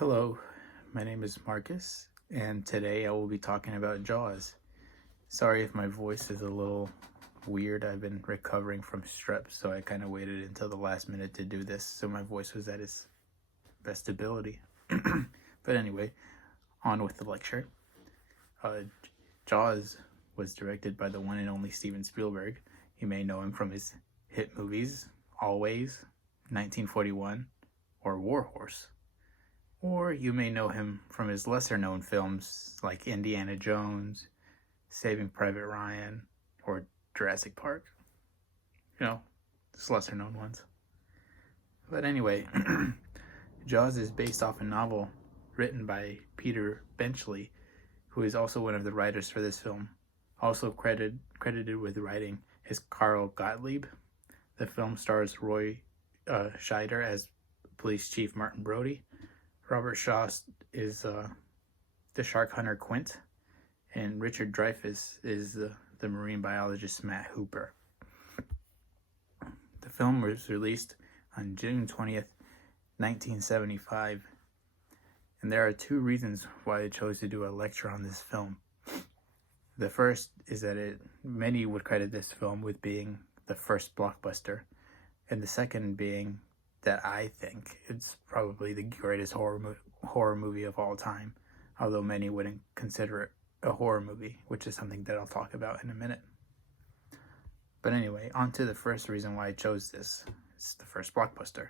Hello, my name is Marcus, and today I will be talking about Jaws. Sorry if my voice is a little weird. I've been recovering from strep, so I kind of waited until the last minute to do this, so my voice was at its best ability. But anyway, on with the lecture. Uh, Jaws was directed by the one and only Steven Spielberg. You may know him from his hit movies Always, 1941, or War Horse. Or you may know him from his lesser known films like Indiana Jones, Saving Private Ryan, or Jurassic Park. You know, just lesser known ones. But anyway, Jaws is based off a novel written by Peter Benchley, who is also one of the writers for this film. Also credited with writing is Carl Gottlieb. The film stars Roy Scheider as Police Chief Martin Brody. Robert Shaw is the shark hunter Quint, and Richard Dreyfuss is the marine biologist Matt Hooper. The film was released on June 20th, 1975, and there are two reasons why I chose to do a lecture on this film. The first is that many would credit this film with being the first blockbuster, and the second being that I think it's probably the greatest horror movie of all time, although many wouldn't consider it a horror movie, which is something that I'll talk about in a minute. But anyway, on to the first reason why I chose this. It's the first blockbuster.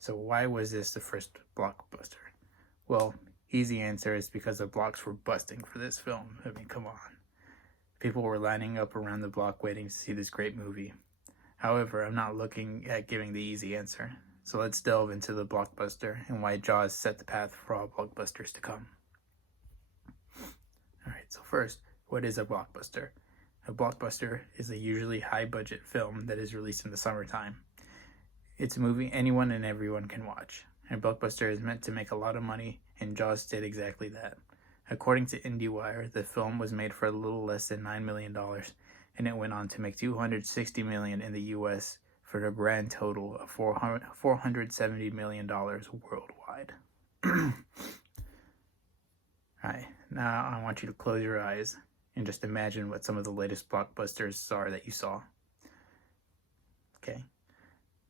So why was this the first blockbuster? Well, easy answer is because the blocks were busting for this film. I mean, come on. People were lining up around the block waiting to see this great movie. However, I'm not looking at giving the easy answer. So let's delve into the blockbuster and why Jaws set the path for all blockbusters to come. Alright, so first, what is a blockbuster? A blockbuster is a usually high-budget film that is released in the summertime. It's a movie anyone and everyone can watch. A blockbuster is meant to make a lot of money, and Jaws did exactly that. According to IndieWire, the film was made for a little less than $9 million, and it went on to make $260 million in the U.S., for a grand total of $470 million worldwide. Alright, now I want you to close your eyes and just imagine what some of the latest blockbusters are that you saw. Okay,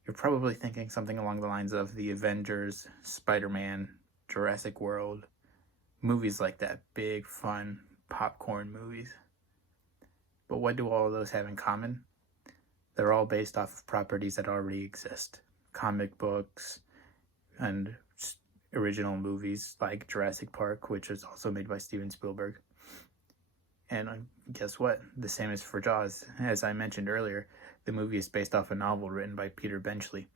you're probably thinking something along the lines of The Avengers, Spider-Man, Jurassic World, movies like that, big, fun, popcorn movies. But what do all of those have in common? They're all based off of properties that already exist. Comic books and original movies like Jurassic Park, which was also made by Steven Spielberg. And guess what? The same is for Jaws. As I mentioned earlier, the movie is based off a novel written by Peter Benchley.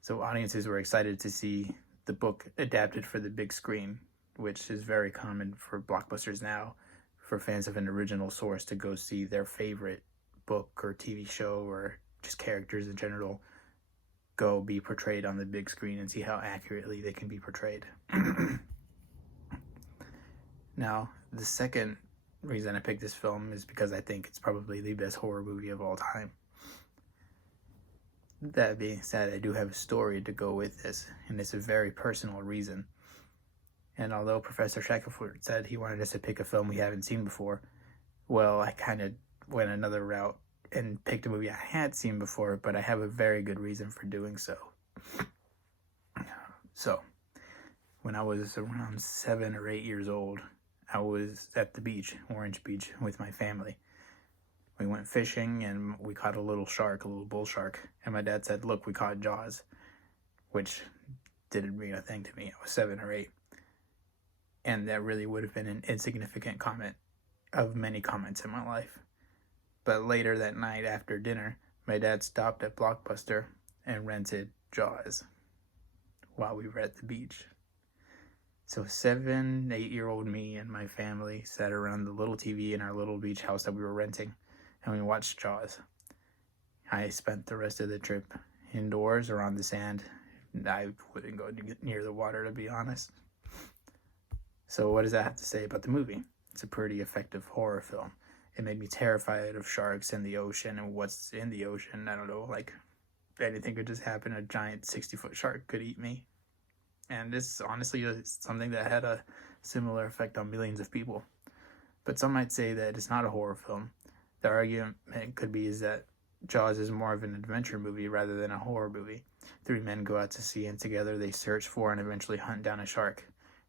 So audiences were excited to see the book adapted for the big screen, which is very common for blockbusters now, for fans of an original source to go see their favorite book or TV show or just characters in general go be portrayed on the big screen and see how accurately they can be portrayed. Now, the second reason I picked this film is because I think it's probably the best horror movie of all time. That being said, I do have a story to go with this, and it's a very personal reason. And although Professor Shackelford said he wanted us to pick a film we haven't seen before, well, I kind of went another route and picked a movie I had seen before, but I have a very good reason for doing so. So, when I was around 7 or 8 years old, I was at the beach, Orange Beach, with my family. We went fishing and we caught a little shark, a little bull shark, and my dad said, "Look, we caught Jaws," which didn't mean a thing to me. I was 7 or 8. And that really would have been an insignificant comment of many comments in my life. But later that night after dinner, my dad stopped at Blockbuster and rented Jaws while we were at the beach. So 7, 8-year-old me and my family sat around the little TV in our little beach house that we were renting, and we watched Jaws. I spent the rest of the trip indoors or on the sand. I wouldn't go near the water, to be honest. So what does that have to say about the movie? It's a pretty effective horror film. It made me terrified of sharks in the ocean and what's in the ocean. I don't know, like anything could just happen. A giant 60-foot shark could eat me. And it's honestly something that had a similar effect on millions of people. But some might say that it's not a horror film. The argument could be is that Jaws is more of an adventure movie rather than a horror movie. Three men go out to sea and together they search for and eventually hunt down a shark.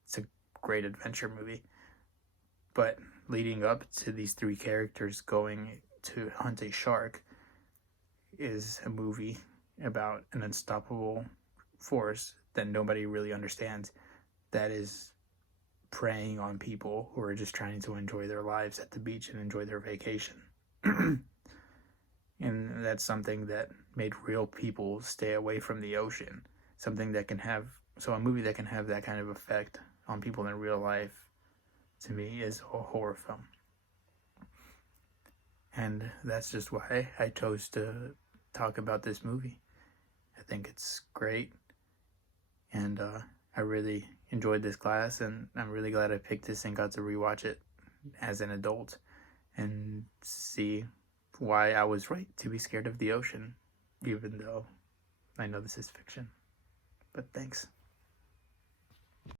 It's a great adventure movie. But leading up to these three characters going to hunt a shark is a movie about an unstoppable force that nobody really understands, that is preying on people who are just trying to enjoy their lives at the beach and enjoy their vacation. And that's something that made real people stay away from the ocean. Something that can have, so a movie that can have that kind of effect on people in real life, to me, is a horror film. And that's just why I chose to talk about this movie. I think it's great. And I really enjoyed this class, and I'm really glad I picked this and got to rewatch it as an adult and see why I was right to be scared of the ocean, even though I know this is fiction. But thanks.